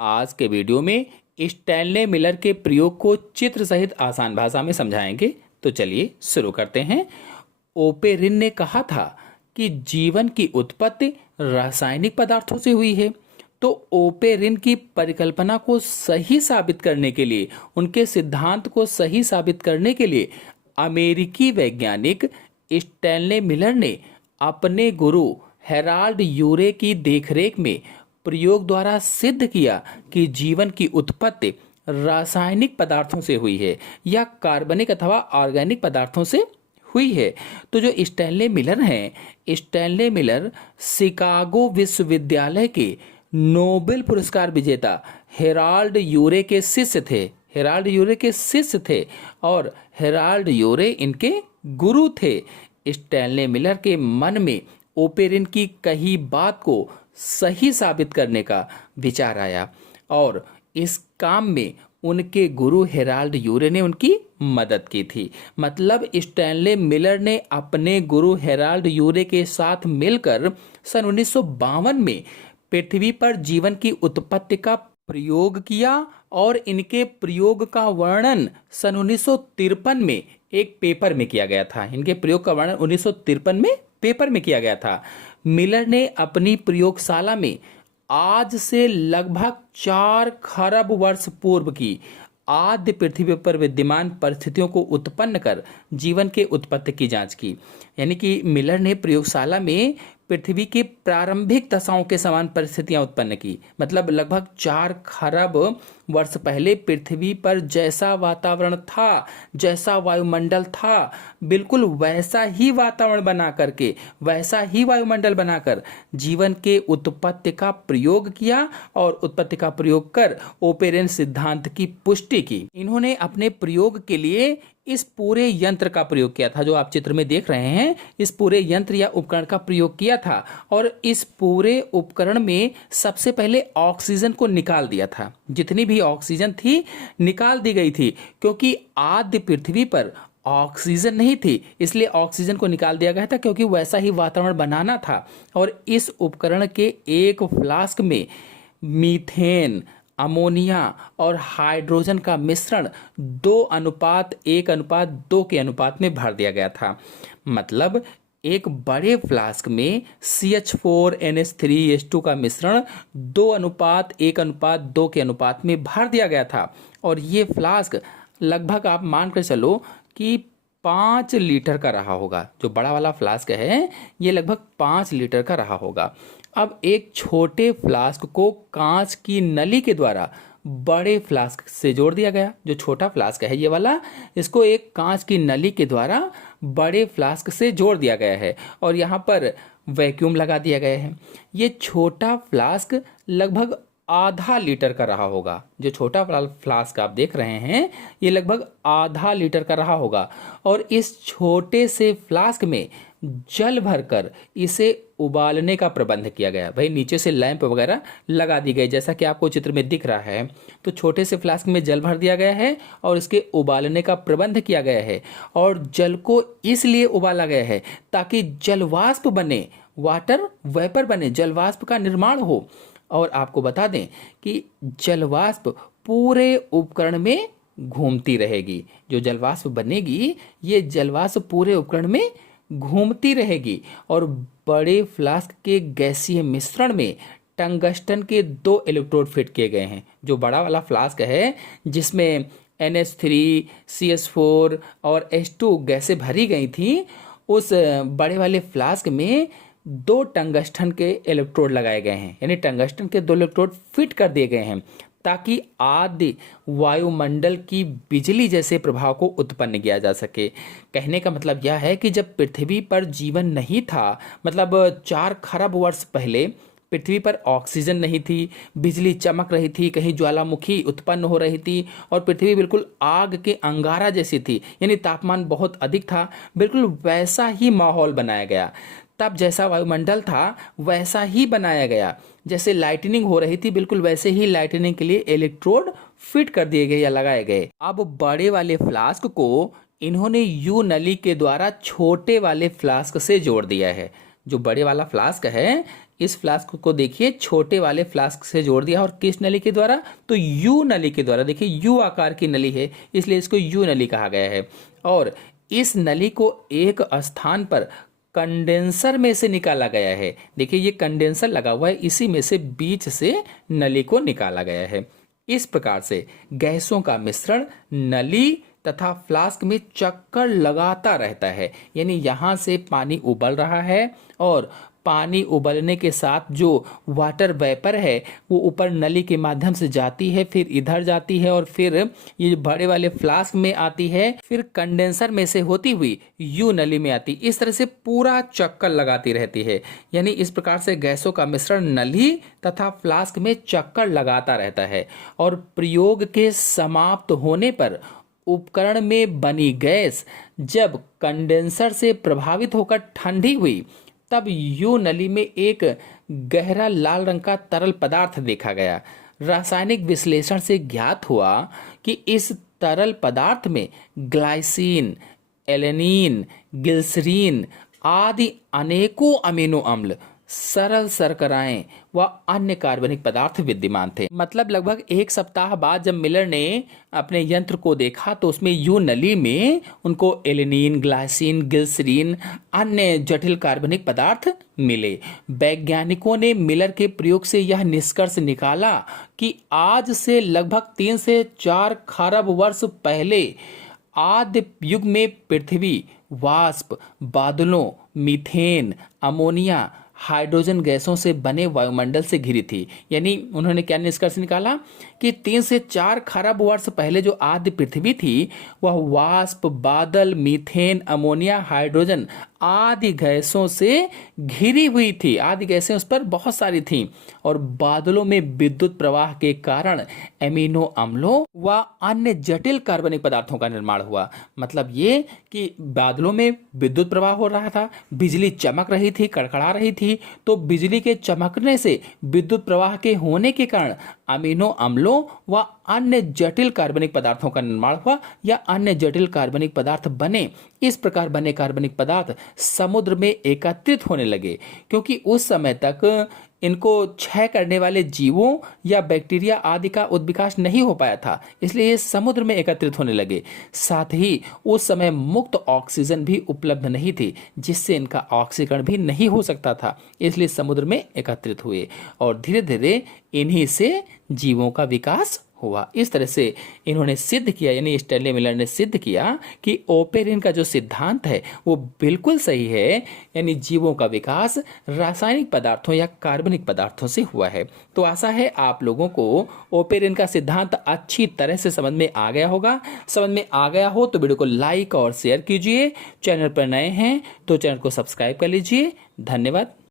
आज के वीडियो में स्टैनले मिलर के प्रयोग को चित्र सहित आसान भाषा में समझाएंगे। तो चलिए शुरू करते हैं। ओपेरिन ने कहा था कि जीवन की उत्पत्ति रासायनिक पदार्थों से हुई है। तो ओपेरिन की परिकल्पना को सही साबित करने के लिए, उनके सिद्धांत को सही साबित करने के लिए अमेरिकी वैज्ञानिक स्टैनले मिलर ने अपने गुरु हेराल्ड यूरे की देखरेख में प्रयोग द्वारा सिद्ध किया कि जीवन की उत्पत्ति रासायनिक पदार्थों से हुई है या कार्बनिक अथवा ऑर्गेनिक पदार्थों से हुई है। तो जो स्टैनले मिलर हैं, स्टैनले मिलर शिकागो विश्वविद्यालय के नोबेल पुरस्कार विजेता हेराल्ड यूरे के शिष्य थे। हेराल्ड यूरे के शिष्य थे और हेराल्ड यूरे इनके गुरु थे। स्टैनले मिलर के मन में ओपेरिन की कही बात को सही साबित करने का विचार आया और इस काम में उनके गुरु हेराल्ड यूरे ने उनकी मदद की थी। मतलब स्टैनले मिलर ने अपने गुरु हेराल्ड यूरे के साथ मिलकर सन 1952 में पृथ्वी पर जीवन की उत्पत्ति का प्रयोग किया और इनके प्रयोग का वर्णन सन 1953 में एक पेपर में किया गया था। इनके प्रयोग का वर्णन 1953 में पेपर में किया गया था। मिलर ने अपनी प्रयोगशाला में आज से लगभग 4 खरब वर्ष पूर्व की आद्य पृथ्वी पर विद्यमान परिस्थितियों को उत्पन्न कर जीवन के उत्पत्ति की जांच की। यानी कि मिलर ने प्रयोगशाला में पृथ्वी की प्रारंभिक दशाओं के समान परिस्थितियां उत्पन्न की। मतलब लगभग 4 खरब वर्ष पहले पृथ्वी पर जैसा वातावरण था, जैसा वायुमंडल था, बिल्कुल वैसा ही वातावरण बना करके, वैसा ही वायुमंडल बनाकर जीवन के उत्पत्ति का प्रयोग किया और उत्पत्ति का प्रयोग कर ओपेरिन सिद्धांत की पुष्टि की। इन्होंने अपने प्रयोग के लिए इस पूरे यंत्र का प्रयोग किया था, जो आप चित्र में देख रहे हैं। इस पूरे यंत्र या उपकरण का प्रयोग किया था और इस पूरे उपकरण में सबसे पहले ऑक्सीजन को निकाल दिया था। जितनी भी ऑक्सीजन थी निकाल दी गई थी, क्योंकि आद्य पृथ्वी पर ऑक्सीजन नहीं थी, इसलिए ऑक्सीजन को निकाल दिया गया था, क्योंकि वैसा ही वातावरण बनाना था। और इस उपकरण के एक फ्लास्क में मीथेन, अमोनिया और हाइड्रोजन का मिश्रण 2:1:2 के अनुपात में भर दिया गया था। मतलब एक बड़े फ्लास्क में CH4NH3H2 का मिश्रण 2:1:2 के अनुपात में भर दिया गया था। और ये फ्लास्क लगभग आप मान कर चलो कि 5 लीटर का रहा होगा। जो बड़ा वाला फ्लास्क है ये लगभग 5 लीटर का रहा होगा। अब एक छोटे फ्लास्क को कांच की नली के द्वारा बड़े फ्लास्क से जोड़ दिया गया। जो छोटा फ्लास्क है ये वाला, इसको एक कांच की नली के द्वारा बड़े फ्लास्क से जोड़ दिया गया है और यहाँ पर वैक्यूम लगा दिया गया है। ये छोटा फ्लास्क लगभग आधा लीटर का रहा होगा। जो छोटा फ्लास्क आप देख रहे हैं ये लगभग आधा लीटर का रहा होगा और इस छोटे से फ्लास्क में जल भरकर इसे उबालने का प्रबंध किया गया। भाई नीचे से लैंप वगैरह लगा दी गई, जैसा कि आपको चित्र में दिख रहा है। तो छोटे से फ्लास्क में जल भर दिया गया है और इसके उबालने का प्रबंध किया गया है। और जल को इसलिए उबाला गया है ताकि जलवाष्प बने, वाटर वेपर बने, जलवाष्प का निर्माण हो। और आपको बता दें कि जलवाष्प पूरे उपकरण में घूमती रहेगी। जो जलवाष्प बनेगी ये जलवाष्प पूरे उपकरण में घूमती रहेगी। और बड़े फ्लास्क के गैसीय मिश्रण में टंगस्टन के 2 इलेक्ट्रोड फिट किए गए हैं। जो बड़ा वाला फ्लास्क है जिसमें NH3, CH4 और H2 गैसें भरी गई थी, उस बड़े वाले फ्लास्क में 2 टंगस्टन के इलेक्ट्रोड लगाए गए हैं। यानी टंगस्टन के 2 इलेक्ट्रोड फिट कर दिए गए हैं ताकि आदि वायुमंडल की बिजली जैसे प्रभाव को उत्पन्न किया जा सके। कहने का मतलब यह है कि जब पृथ्वी पर जीवन नहीं था, मतलब 4 खरब वर्ष पहले पृथ्वी पर ऑक्सीजन नहीं थी, बिजली चमक रही थी, कहीं ज्वालामुखी उत्पन्न हो रही थी और पृथ्वी बिल्कुल आग के अंगारा जैसी थी, यानी तापमान बहुत अधिक था। बिल्कुल वैसा ही माहौल बनाया गया। तब जैसा वायुमंडल था वैसा ही बनाया गया। जैसे लाइटनिंग हो रही थी, बिल्कुल वैसे ही लाइटनिंग के लिए इलेक्ट्रोड फिट कर दिए गए या लगाए गए। अब बड़े वाले फ्लास्क को इन्होंने यू नली के द्वारा छोटे वाले फ्लास्क से जोड़ दिया है। जो बड़े वाला फ्लास्क है इस फ्लास्क को देखिए छोटे वाले फ्लास्क से जोड़ दिया, और किस नली के द्वारा, तो यू नली के द्वारा। देखिए यू आकार की नली है, इसलिए इसको यू नली कहा गया है। और इस नली को एक स्थान पर कंडेंसर में से निकाला गया है। देखिए ये कंडेंसर लगा हुआ है, इसी में से बीच से नली को निकाला गया है। इस प्रकार से गैसों का मिश्रण नली तथा फ्लास्क में चक्कर लगाता रहता है। यानी यहाँ से पानी उबल रहा है, और पानी उबलने के साथ जो वाटर वेपर है वो ऊपर नली के माध्यम से जाती है, फिर इधर जाती है, और फिर ये बड़े वाले फ्लास्क में आती है, फिर कंडेंसर में से होती हुई यू नली में आती। इस तरह से पूरा चक्कर लगाती रहती है। यानी इस प्रकार से गैसों का मिश्रण नली तथा फ्लास्क में चक्कर लगाता रहता है, और प्रयोग के समाप्त होने पर उपकरण में बनी गैस जब कंडेंसर से प्रभावित होकर ठंडी हुई, तब यू नली में एक गहरा लाल रंग का तरल पदार्थ देखा गया। रासायनिक विश्लेषण से ज्ञात हुआ कि इस तरल पदार्थ में ग्लाइसिन, एलेनिन, ग्लिसरीन आदि अनेकों अमीनो अम्ल, सरल शर्कराएं व अन्य कार्बनिक पदार्थ विद्यमान थे। मतलब लगभग एक सप्ताह बाद जब मिलर ने अपने यंत्र को देखा तो उसमें यू नली में उनको एलेनिन, ग्लाइसिन, ग्लिसरीन, अन्य जटिल कार्बनिक पदार्थ मिले। वैज्ञानिकों ने मिलर के प्रयोग से यह निष्कर्ष निकाला कि आज से लगभग 3 से 4 खरब वर्ष पहले आद्य युग में पृथ्वी वाष्प, बादलों, मीथेन, अमोनिया, हाइड्रोजन गैसों से बने वायुमंडल से घिरी थी। यानी उन्होंने क्या निष्कर्ष निकाला कि 3 से 4 खरब वर्ष पहले जो आद्य पृथ्वी थी वह वाष्प, बादल, मीथेन, अमोनिया, हाइड्रोजन आदि गैसों से घिरी हुई थी। आदि गैसें उस पर बहुत सारी थीं, और बादलों में विद्युत प्रवाह के कारण एमिनो अम्लों व अन्य जटिल कार्बनिक पदार्थों का निर्माण हुआ। मतलब ये कि बादलों में विद्युत प्रवाह हो रहा था, बिजली चमक रही थी, कड़कड़ा रही थी, तो बिजली के चमकने से विद्युत प्रवाह के होने के कारण अमीनो अम्लों व अन्य जटिल कार्बनिक पदार्थों का निर्माण हुआ, या अन्य जटिल कार्बनिक पदार्थ बने। इस प्रकार बने कार्बनिक पदार्थ समुद्र में एकत्रित होने लगे, क्योंकि उस समय तक इनको क्षय करने वाले जीवों या बैक्टीरिया आदि का उद्विकास नहीं हो पाया था, इसलिए ये समुद्र में एकत्रित होने लगे। साथ ही उस समय मुक्त ऑक्सीजन भी उपलब्ध नहीं थी, जिससे इनका ऑक्सीकरण भी नहीं हो सकता था, इसलिए समुद्र में एकत्रित हुए, और धीरे धीरे इन्हीं से जीवों का विकास हुआ। इस तरह से इन्होंने सिद्ध किया, यानी स्टैनले मिलर ने सिद्ध किया कि ओपेरिन का जो सिद्धांत है वो बिल्कुल सही है। यानी जीवों का विकास रासायनिक पदार्थों या कार्बनिक पदार्थों से हुआ है। तो आशा है आप लोगों को ओपेरिन का सिद्धांत अच्छी तरह से समझ में आ गया होगा। समझ में आ गया हो तो वीडियो को लाइक और शेयर कीजिए। चैनल पर नए हैं तो चैनल को सब्सक्राइब कर लीजिए। धन्यवाद।